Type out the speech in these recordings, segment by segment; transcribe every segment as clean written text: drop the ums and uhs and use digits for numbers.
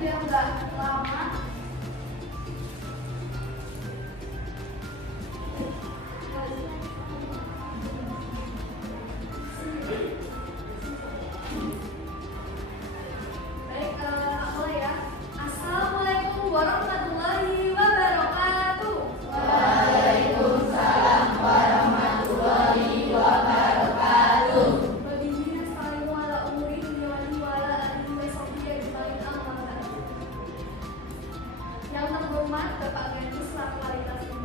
biar nggak lama. Baik, mulai ya. Assalamualaikum warahmatullahi wabarakatuh. Waalaikumsalam warahmatullahi wabarakatuh. Yang terhormat Bapak Genus Kualitas 5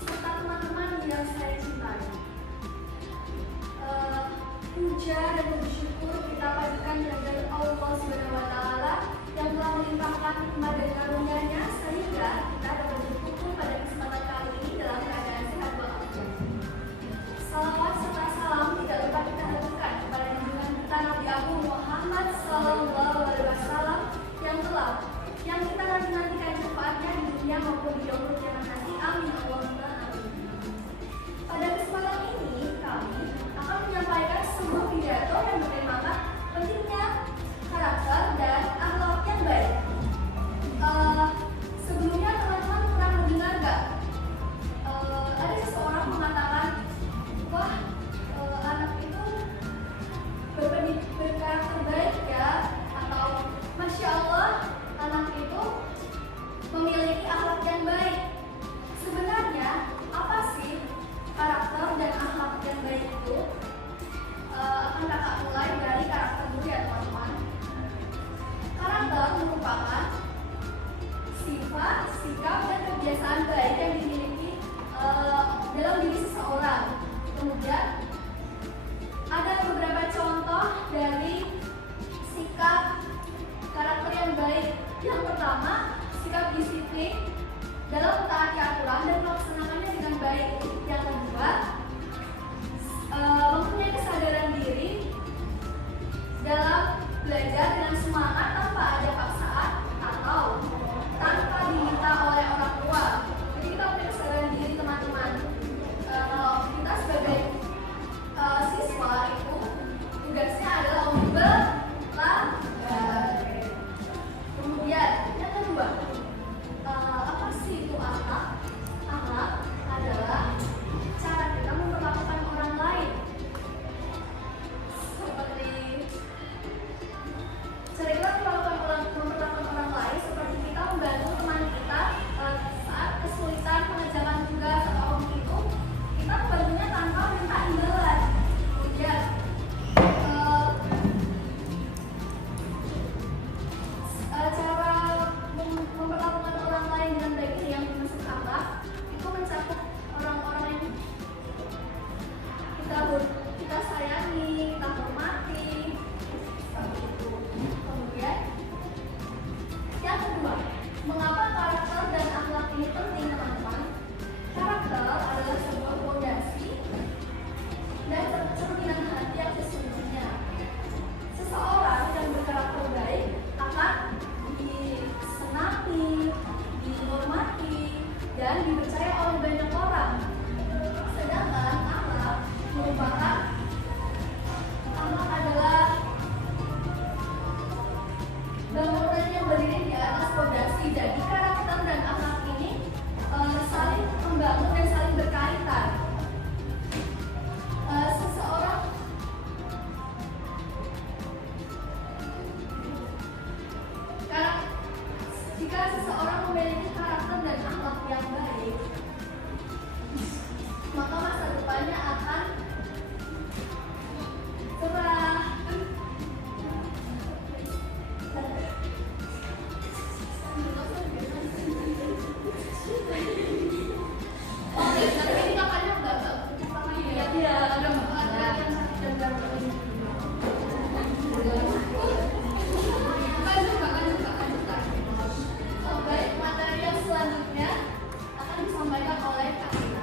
serta teman-teman yang saya cintai. Puja dan puji syukur kita panjatkan kepada Allah Subhanahu wa taala yang telah melimpahkan nikmat dan karunia-Nya sehingga kita dapat berkumpul pada kesempatan kali ini dalam keadaan sehat walafiat. Salawat serta salam tidak lupa kita haturkan kepada junjungan kita Nabi Agung Muhammad SAW yang kita nantikan syafaatnya di dunia maupun di yaumul kiamat nanti. Amin Allahumma amin. Pada kesempatan ini kami akan menyampaikan sebuah pidato yang bertemakan pentingnya karakter dan akhlak yang baik. Sebelumnya teman-teman pernah mendengar nggak? Ada seseorang mengatakan, wah anak itu berkarakter baik ya, atau Masya Allah anak itu memiliki akhlak yang baik. Sebenarnya apa sih karakter dan akhlak yang baik itu? Akan kakak mulai dari karakter dulu ya teman-teman. Karakter merupakan sifat, sikap, dan kebiasaan baik yang dimiliki dalam diri seseorang. Kemudian ada beberapa contoh dari sikap karakter yang baik. Yang pertama, sikap disiplin dalam mentaati aturan dan melaksanakannya dengan baik. Yang kedua, mempunyai kesadaran diri dalam belajar dengan semangat tanpa ada paksaan atau tanpa diminta oleh orang tua. Jadi kita punya kesadaran diri teman-teman. Kalau kita sebagai siswa itu tugasnya adalah untuk belajar. Kemudian yang kedua, apa sih itu akhlak? Akhlak adalah cara kita memperlakukan orang lain. Memperlakukan orang lain seperti kita membantu teman kita saat kesulitan mengerjakan tugas atau homework itu, kita membantunya tanpa minta imbalan. Kemudian cara memperlakukan orang lain dengan baik ini yang dimaksud akhlak itu mencakup orang-orang yang kita sayangi, kita hormati, seperti itu. Kemudian yang kedua, mengapa karakter dan akhlak ini penting teman-teman? Karakter adalah sebuah fondasi dan cerminan hati yang sesungguhnya. Seseorang yang berkarakter baik akan disenangi, dihormati, dan dipercaya oleh banyak orang. Sedangkan akhlak adalah bangunan yang berdiri di atas fondasi. Jadi karakter dan akhlak ini saling membangun dan saling berkaitan. Jika seseorang memiliki karakter dan akhlak yang baik, maka masa depannya akan cerah. Oke, tapi ini kakaknya enggak iya, ada yang sakit dan berat. Baik, materi yang selanjutnya akan disampaikan oleh Kak Ina.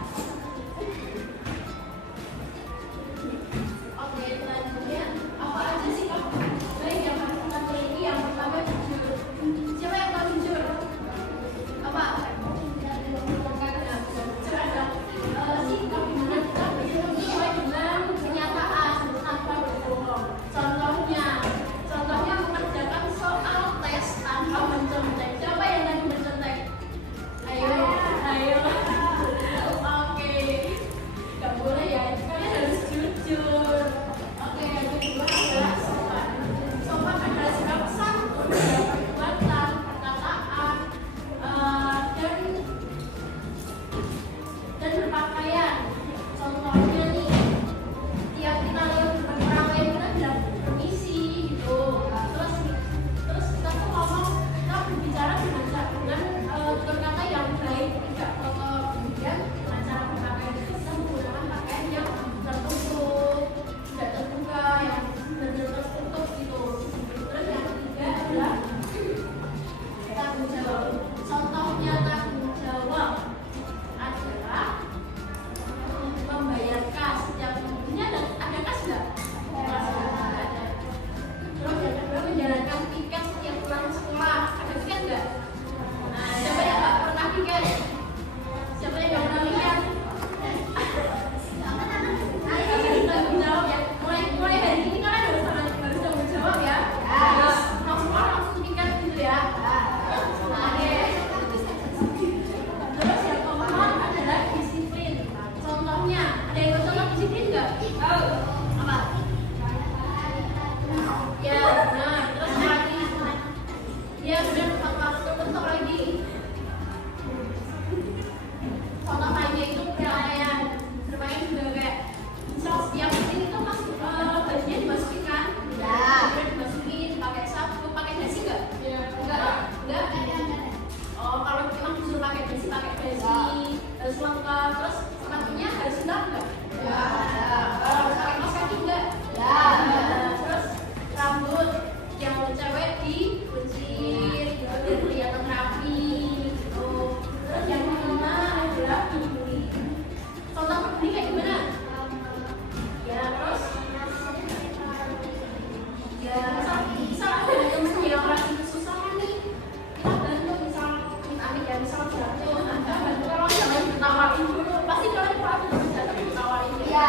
kita bantu, misal amit ya, misal jatuh, bantu kalau jangan ditawarin dulu, pasti kalian paham jangan jatuh ditawarin. Iya.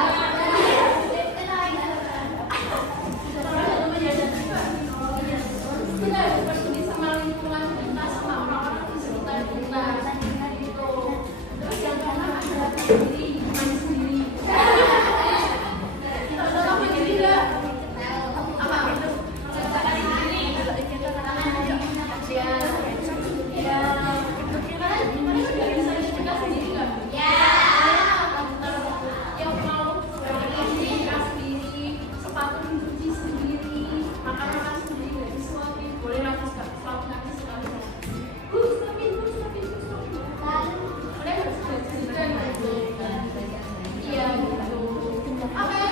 Kita harus peduli sama lingkungan kita, sama orang-orang di sekitar kita, gitu. Terus yang kedua adalah sendiri, main sendiri. Contoh begini nggak? Apa itu? Ceritakan sendiri. Kita ya. Gimana sudah bisa cerita sendiri nggak? Ya. Yang mau ini sendiri, sepatu dicuci sendiri, makan sendiri, nggak disuapin. Boleh nangis nggak? Nangis sekali. Suapin. Boleh nggak cerita gitu? Iya gitu. Oke.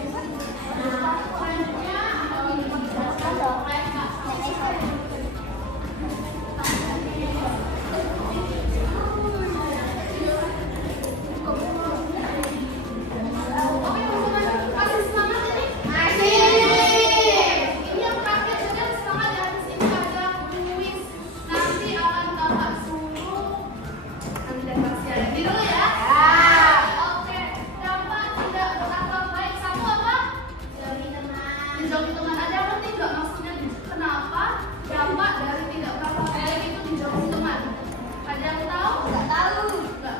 Selanjutnya menjauhi teman. Ada ngerti nggak maksudnya kenapa dampak dari tidak berapa baik itu menjauhi teman? Ada yang tahu? Nggak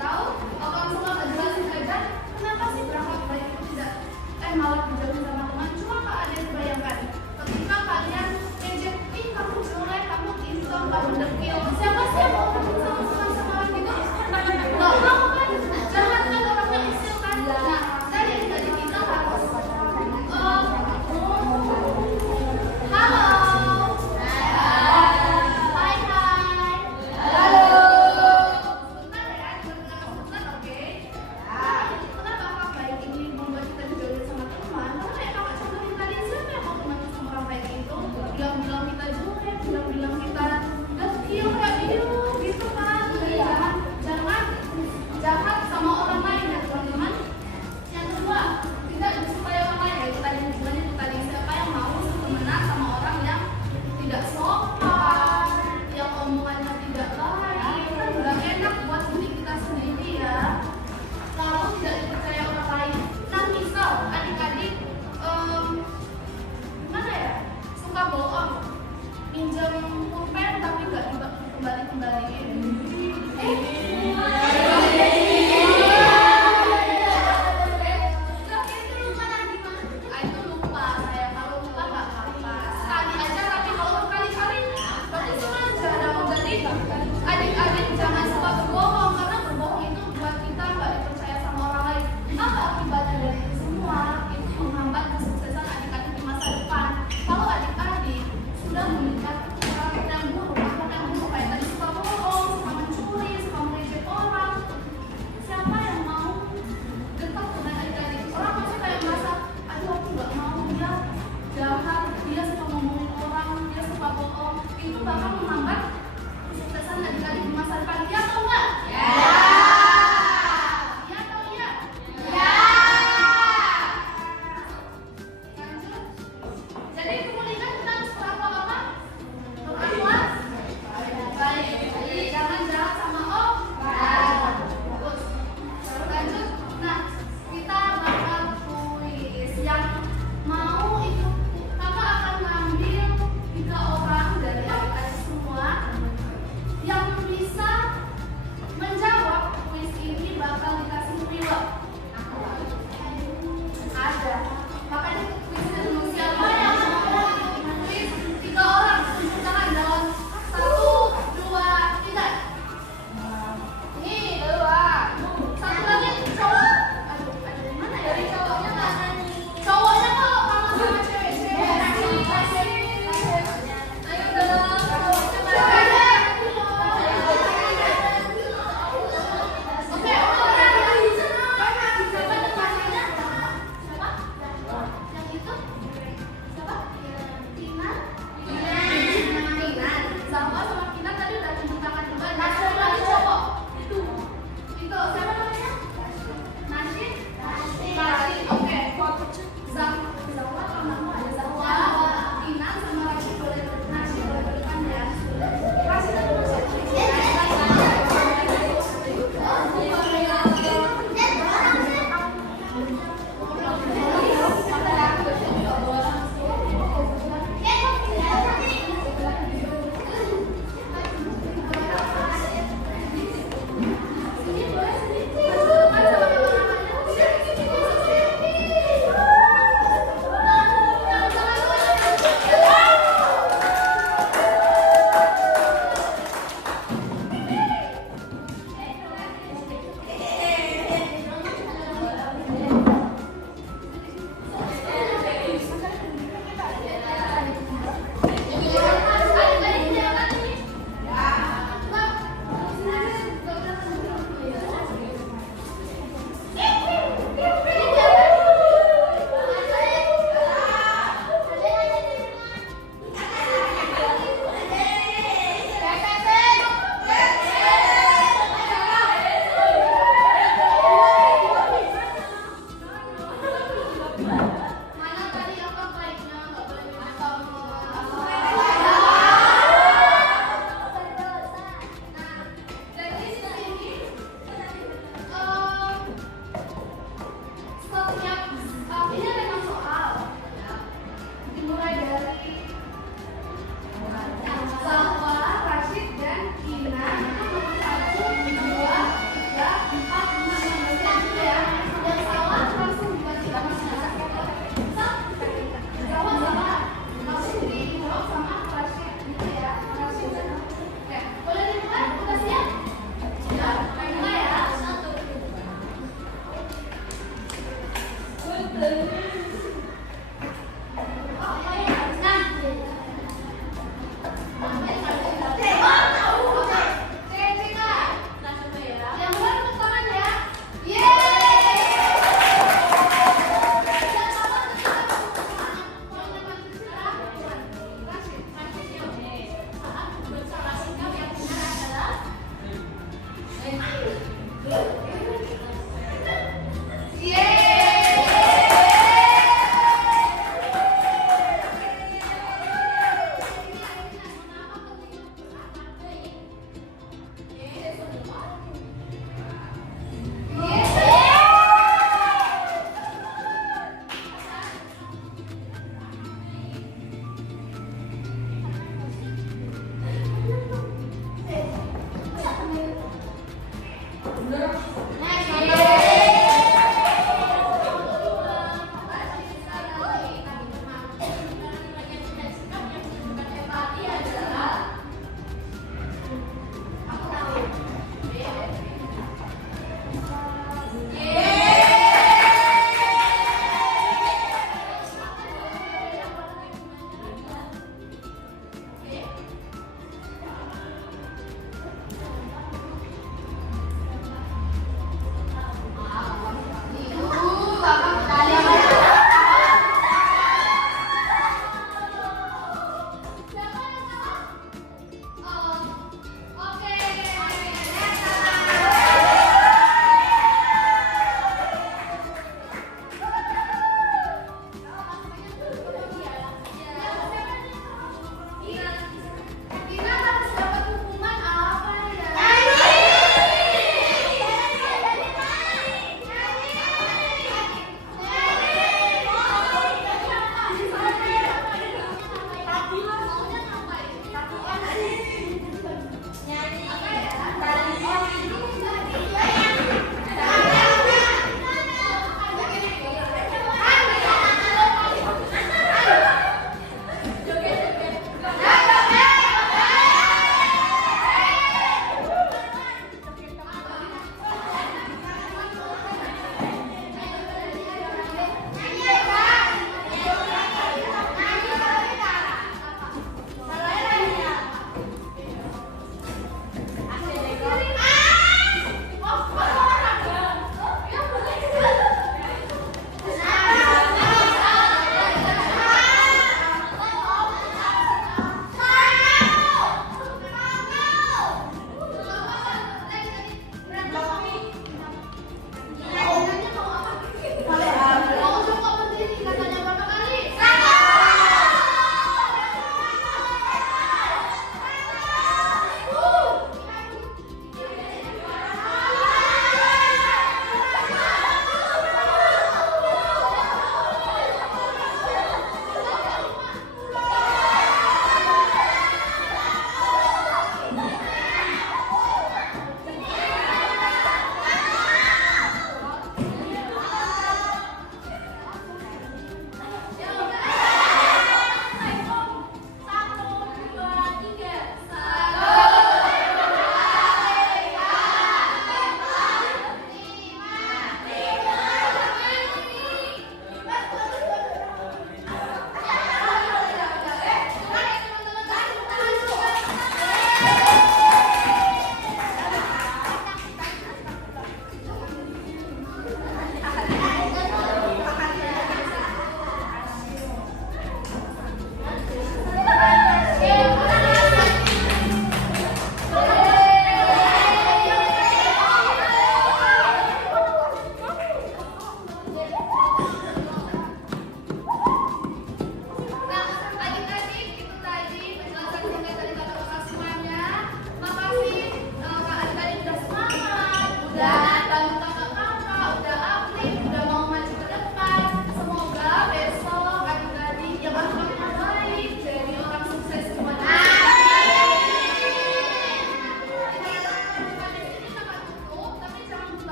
tahu? Oh, kamu suka nggak jelasin aja kenapa sih berapa baik itu tidak malah menjauhi sama teman? Cuma Kak ada yang bayangkan ketika kalian ngejek, ih kamu jelek, kamu iseng, kamu dekil, siapa sih yang mau ketemu sama orang gitu? Nggak mau kan? Jangan kan orangnya isil kan? Nah, dari kita harus jahat sama orang lain ya teman-teman. Yang kedua, tidak disukai orang lain, yaitu tadi hubungannya itu tadi, siapa yang mau temenan sama orang yang tidak sopan, yang omongannya tidak baik, kan nggak enak buat diri kita sendiri ya. Lalu tidak dipercaya orang lain. Nah misal adik-adik gimana ya, suka bohong, minjem pulpen tapi nggak dikembaliin.